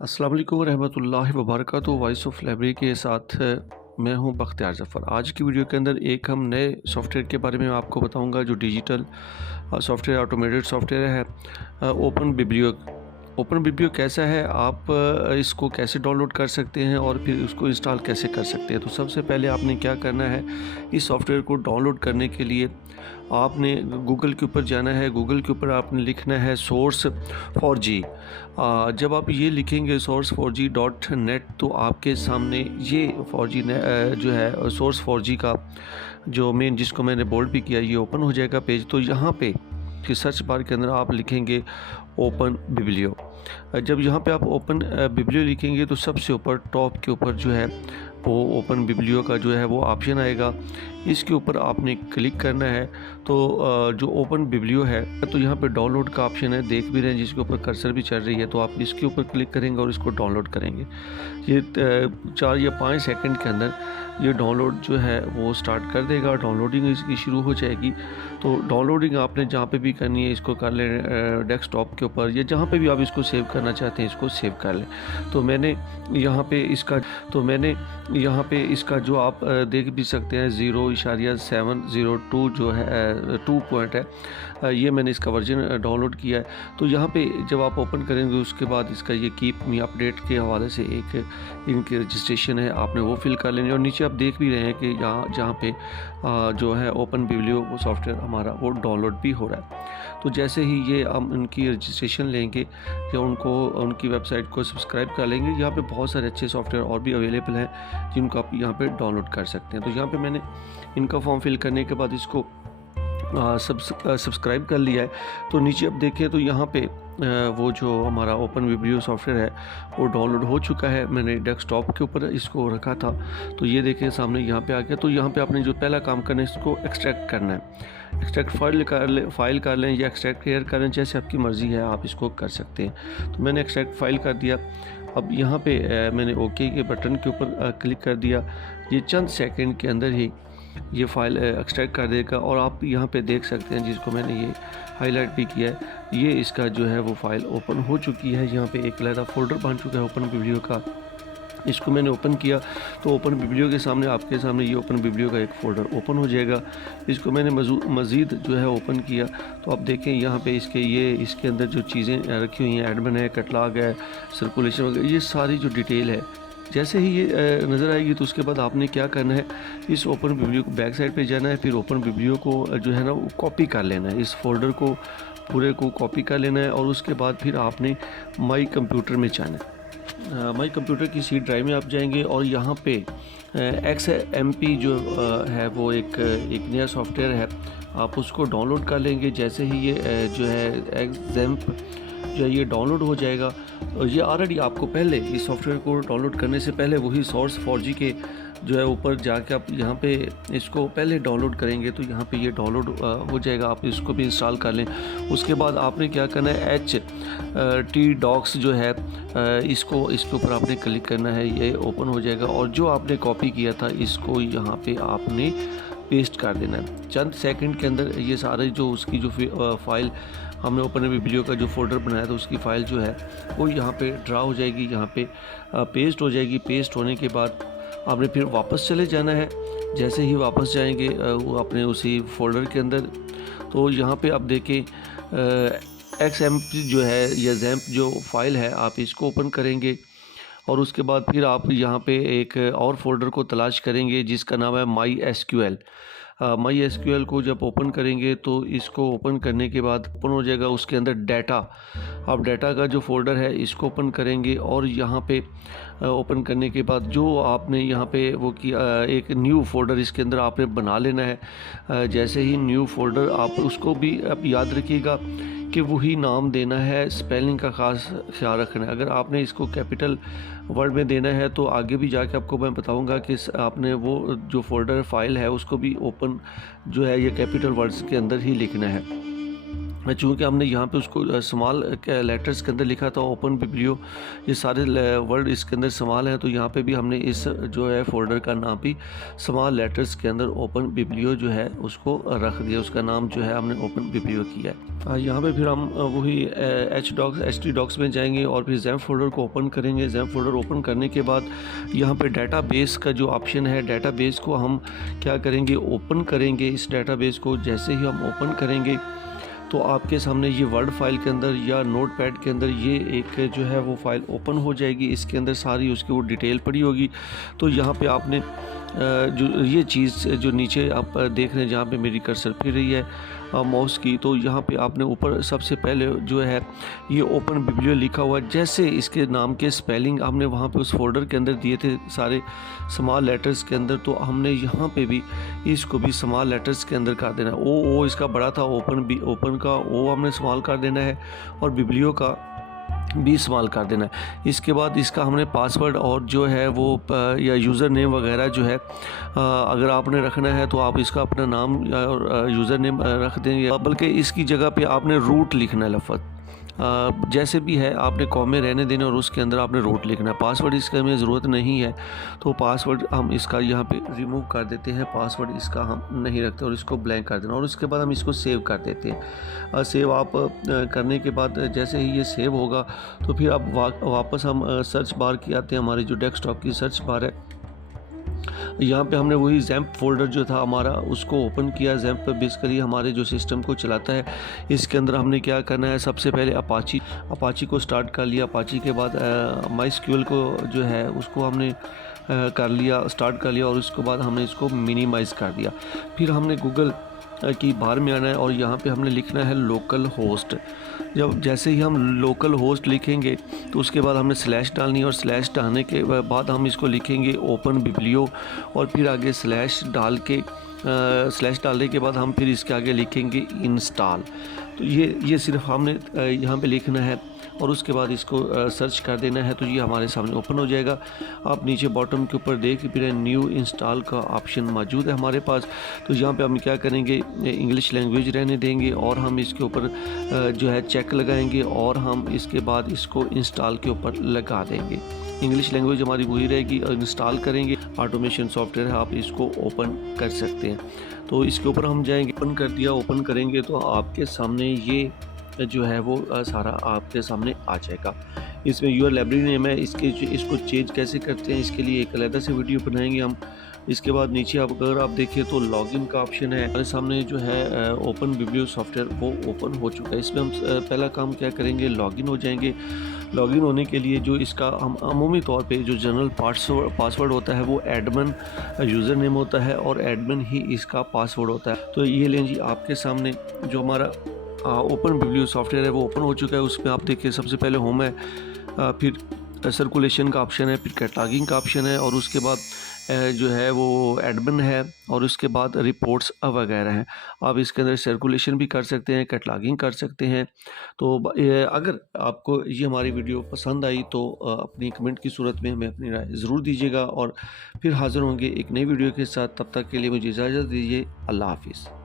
अस्सलाम वालेकुम रहमतुल्लाहि व बरकातुहू। वॉइस ऑफ लाइब्रेरी के साथ मैं हूं बख्तियार ज़फ़र। आज की वीडियो के अंदर एक हम नए सॉफ्टवेयर के बारे में आपको बताऊंगा जो डिजिटल सॉफ्टवेयर, ऑटोमेटेड सॉफ्टवेयर है। Open biblio. ओपन बिब्लियो कैसा है, आप इसको कैसे डाउनलोड कर सकते हैं और फिर उसको इंस्टॉल कैसे कर सकते हैं। तो सबसे पहले आपने क्या करना है, इस सॉफ्टवेयर को डाउनलोड करने के लिए आपने गूगल के ऊपर जाना है। गूगल के ऊपर आपने लिखना है सोर्स 4G। जब आप ये लिखेंगे source4g.net तो आपके सामने ये 4G जो है सोर्स 4G का जो मेन, जिसको मैंने बोल्ड भी किया, ये ओपन हो जाएगा पेज। तो यहाँ पे कि सर्च बार के अंदर आप लिखेंगे ओपन बिब्लियो। जब यहाँ पे आप ओपन बिब्लियो लिखेंगे तो सबसे ऊपर टॉप के ऊपर जो है वो ओपन बिब्लियो का जो है वो ऑप्शन आएगा। इसके ऊपर आपने क्लिक करना है। तो जो ओपन बिब्लियो है तो यहाँ पे डाउनलोड का ऑप्शन है, देख भी रहे हैं, जिसके ऊपर कर्सर भी चल रही है। तो आप इसके ऊपर क्लिक करेंगे और इसको डाउनलोड करेंगे। ये 4 या 5 सेकंड के अंदर ये डाउनलोड जो है वो स्टार्ट कर देगा। डाउनलोडिंग इसकी शुरू हो जाएगी। तो डाउनलोडिंग आपने जहाँ पे भी करनी है इसको कर लें, डेस्कटॉप के ऊपर या जहाँ पे भी आप इसको सेव करना चाहते हैं इसको सेव कर लें। तो मैंने यहाँ पे इसका जो आप देख भी सकते हैं 0.702 जो है 2 पॉइंट है, ये मैंने इसका वर्जन डाउनलोड किया है। तो यहाँ पे जब आप ओपन करेंगे उसके बाद इसका ये कीप मी अपडेट के हवाले से एक इनकी रजिस्ट्रेशन है, आपने वो फिल कर लेनी है। और नीचे आप देख भी रहे हैं कि यहाँ जहाँ पे जो है ओपन बिब्लियो वो सॉफ्टवेयर हमारा वो डाउनलोड भी हो रहा है। तो जैसे ही ये हम इनकी रजिस्ट्रेशन लेंगे या उनकी वेबसाइट को सब्सक्राइब कर लेंगे, यहाँ पे बहुत सारे अच्छे सॉफ्टवेयर और भी अवेलेबल हैं जिनको आप यहाँ पे डाउनलोड कर सकते हैं। तो यहाँ पे मैंने इनका फॉर्म फिल करने के बाद इसको सब्सक्राइब कर लिया है। तो नीचे अब देखें तो यहाँ पे वो जो हमारा ओपन बिब्लियो सॉफ्टवेयर है वो डाउनलोड हो चुका है। मैंने डेस्कटॉप के ऊपर इसको रखा था। तो ये देखें सामने यहाँ पे आ गया। तो यहाँ पे आपने जो पहला काम करना है इसको एक्सट्रैक्ट करना है। एक्सट्रैक्ट फाइल कर लें या एक्सट्रैक्ट क्लियर कर लें, जैसे आपकी मर्ज़ी है आप इसको कर सकते हैं। तो मैंने एक्सट्रैक्ट फाइल कर दिया। अब यहाँ पे मैंने ओके के बटन के ऊपर क्लिक कर दिया। ये चंद सेकंड के अंदर ही ये फ़ाइल एक्सट्रैक्ट कर देगा। और आप यहाँ पे देख सकते हैं, जिसको मैंने ये हाईलाइट भी किया है, ये इसका जो है वो फ़ाइल ओपन हो चुकी है। यहाँ पे एक अलग फ़ोल्डर बन चुका है ओपन बिब्लियो का। इसको मैंने ओपन किया तो ओपन बिब्लियो के सामने आपके सामने ये ओपन बिब्लियो का एक फ़ोल्डर ओपन हो जाएगा। इसको मैंने मज़ीद जो है ओपन किया तो आप देखें यहाँ पे इसके अंदर जो चीज़ें रखी हुई हैं, एडमिन है, कैटलॉग है, सर्कुलेशन वगैरह, ये सारी जो डिटेल है, जैसे ही ये नज़र आएगी तो उसके बाद आपने क्या करना है, इस ओपन बिब्लियो को बैक साइड पे जाना है। फिर ओपन बिब्लियो को जो है ना वो कॉपी कर लेना है, इस फोल्डर को पूरे को कॉपी कर लेना है। और उसके बाद फिर आपने माई कंप्यूटर में जाना है। माई कंप्यूटर की सी ड्राइव में आप जाएंगे और यहाँ पे XMP जो है वो एक नया सॉफ्टवेयर है, आप उसको डाउनलोड कर लेंगे। जैसे ही ये जो है XAMPP जो ये डाउनलोड हो जाएगा, ये ऑलरेडी आपको पहले इस सॉफ्टवेयर को डाउनलोड करने से पहले वही सोर्स 4G के जो है ऊपर जाके आप यहाँ पे इसको पहले डाउनलोड करेंगे तो यहाँ पे ये डाउनलोड हो जाएगा। आप इसको भी इंस्टॉल कर लें। उसके बाद आपने क्या करना है, HT-Docs जो है इसके ऊपर आपने क्लिक करना है, ये ओपन हो जाएगा। और जो आपने कॉपी किया था इसको यहाँ पे आपने पेस्ट कर देना है। चंद सेकंड के अंदर ये सारे जो उसकी जो फाइल हमने ओपन बिब्लियो का जो फोल्डर बनाया था उसकी फ़ाइल जो है वो यहाँ पे ड्रा हो जाएगी, यहाँ पे पेस्ट हो जाएगी। पेस्ट होने के बाद आपने फिर वापस चले जाना है। जैसे ही वापस जाएंगे वो अपने उसी फोल्डर के अंदर, तो यहाँ पे आप देखें XMP जो है या XAMPP जो फाइल है, आप इसको ओपन करेंगे। और उसके बाद फिर आप यहाँ पे एक और फोल्डर को तलाश करेंगे जिसका नाम है MySQL। MySQL को जब ओपन करेंगे तो इसको ओपन करने के बाद ओपन हो जाएगा। उसके अंदर डाटा, आप डाटा का जो फोल्डर है इसको ओपन करेंगे। और यहाँ पे ओपन करने के बाद जो आपने यहाँ पे वो किया, एक न्यू फोल्डर इसके अंदर आपने बना लेना है। जैसे ही न्यू फोल्डर, आप उसको भी आप याद रखिएगा कि वही नाम देना है, स्पेलिंग का ख़ास ख्याल रखना है। अगर आपने इसको कैपिटल वर्ड में देना है तो आगे भी जाके आपको मैं बताऊंगा कि आपने वो जो फोल्डर फाइल है उसको भी ओपन जो है ये कैपिटल वर्ड्स के अंदर ही लिखना है। चूँकि हमने यहाँ पे उसको स्मॉल लेटर्स के अंदर लिखा था ओपन बिब्लियो, ये सारे वर्ड इसके अंदर स्मॉल हैं, तो यहाँ पे भी हमने इस जो है फ़ोल्डर का नाम भी स्मॉल लेटर्स के अंदर ओपन बिब्लियो जो है उसको रख दिया, उसका नाम जो है हमने ओपन बिब्लियो किया है। यहाँ पे फिर हम वही एच टी डॉक्स में जाएंगे और फिर ज़ैम्प फ़ोल्डर को ओपन करेंगे। ज़ैम्प फ़ोल्डर ओपन करने के बाद यहाँ पे डाटाबेस का जो ऑप्शन है, डाटाबेस को हम क्या करेंगे, ओपन करेंगे। इस डाटाबेस को जैसे ही हम ओपन करेंगे तो आपके सामने ये वर्ड फाइल के अंदर या नोटपैड के अंदर ये एक जो है वो फाइल ओपन हो जाएगी। इसके अंदर सारी उसकी वो डिटेल पड़ी होगी। तो यहाँ पे आपने जो ये चीज़ जो नीचे आप देख रहे हैं जहाँ पे मेरी कर्सर फिर रही है माउस की, तो यहाँ पे आपने ऊपर सबसे पहले जो है ये ओपन बिब्लियो लिखा हुआ है। जैसे इसके नाम के स्पेलिंग हमने वहाँ पे उस फोल्डर के अंदर दिए थे सारे स्मॉल लेटर्स के अंदर, तो हमने यहाँ पे भी इसको भी स्मॉल लेटर्स के अंदर कर देना है। ओ इसका बड़ा था, ओपन का ओ हमने स्मॉल कर देना है और बिब्लियो का भी इस्तेमाल कर देना है। इसके बाद इसका हमने पासवर्ड और जो है वो या यूज़र नेम वगैरह जो है अगर आपने रखना है तो आप इसका अपना नाम और यूज़र नेम रख देंगे, बल्कि इसकी जगह पे आपने रूट लिखना है लफ्ज़ जैसे भी है आपने कॉमे रहने देने और उसके अंदर आपने रूट लिखना है। पासवर्ड इसका में ज़रूरत नहीं है, तो पासवर्ड हम इसका यहाँ पे रिमूव कर देते हैं। पासवर्ड इसका हम नहीं रखते और इसको ब्लैंक कर देना और उसके बाद हम इसको सेव कर देते हैं। सेव आप करने के बाद जैसे ही ये सेव होगा तो फिर अब वापस हम सर्च बार की आते हैं। हमारी जो डेस्कटॉप की सर्च बार है, यहाँ पे हमने वही ज़ैम्प फ़ोल्डर जो था हमारा उसको ओपन किया। ज़ैम्प बेसिकली हमारे जो सिस्टम को चलाता है। इसके अंदर हमने क्या करना है, सबसे पहले अपाची को स्टार्ट कर लिया। अपाची के बाद माइस्क्यूएल को जो है उसको हमने कर लिया, स्टार्ट कर लिया और उसके बाद हमने इसको मिनिमाइज़ कर दिया। फिर हमने गूगल की बार में आना है और यहाँ पे हमने लिखना है लोकल होस्ट। जब जैसे ही हम लोकल होस्ट लिखेंगे तो उसके बाद हमने स्लैश डालनी है और स्लैश डालने के बाद हम इसको लिखेंगे ओपन बिब्लियो और फिर आगे स्लैश डालने के बाद हम फिर इसके आगे लिखेंगे इंस्टॉल। तो ये सिर्फ हमने यहाँ पे लिखना है और उसके बाद इसको सर्च कर देना है तो ये हमारे सामने ओपन हो जाएगा। आप नीचे बॉटम के ऊपर देख फिर न्यू इंस्टॉल का ऑप्शन मौजूद है हमारे पास। तो यहाँ पे हम क्या करेंगे, इंग्लिश लैंग्वेज रहने देंगे और हम इसके ऊपर जो है चेक लगाएंगे और हम इसके बाद इसको इंस्टॉल के ऊपर लगा देंगे। इंग्लिश लैंग्वेज हमारी वही रहेगी और इंस्टॉल करेंगे। ऑटोमेशन सॉफ्टवेयर है, आप इसको ओपन कर सकते हैं। तो इसके ऊपर हम जाएंगे, ओपन कर दिया। ओपन करेंगे तो आपके सामने ये जो है वो सारा आपके सामने आ जाएगा। इसमें यूर लाइब्रेरी नेम है, इसको चेंज कैसे करते हैं इसके लिए एक अलग से वीडियो बनाएंगे हम। इसके बाद नीचे अगर आप देखें तो लॉगिन का ऑप्शन है हमारे सामने जो है ओपन बिब्लियो सॉफ्टवेयर वो ओपन हो चुका है। इसमें हम पहला काम क्या करेंगे, लॉगिन हो जाएंगे। लॉगिन होने के लिए जो इसका हम अमूमी तौर पे जो जनरल पासवर्ड होता है वो एडमिन यूज़र नेम होता है और एडमिन ही इसका पासवर्ड होता है। तो ये लें जी, आपके सामने जो हमारा ओपन बिब्लियो सॉफ्टवेयर है वो ओपन हो चुका है। उसमें आप देखिए सबसे पहले होम है, फिर सर्कुलेशन का ऑप्शन है, फिर कैटलॉगिंग का ऑप्शन है और उसके बाद जो है वो एडमिन है और उसके बाद रिपोर्ट्स वगैरह हैं। आप इसके अंदर सर्कुलेशन भी कर सकते हैं, कैटलॉगिंग कर सकते हैं। तो अगर आपको ये हमारी वीडियो पसंद आई तो अपनी कमेंट की सूरत में हमें अपनी राय ज़रूर दीजिएगा और फिर हाज़िर होंगे एक नई वीडियो के साथ। तब तक के लिए मुझे इजाज़त दीजिए। अल्लाह हाफिज़।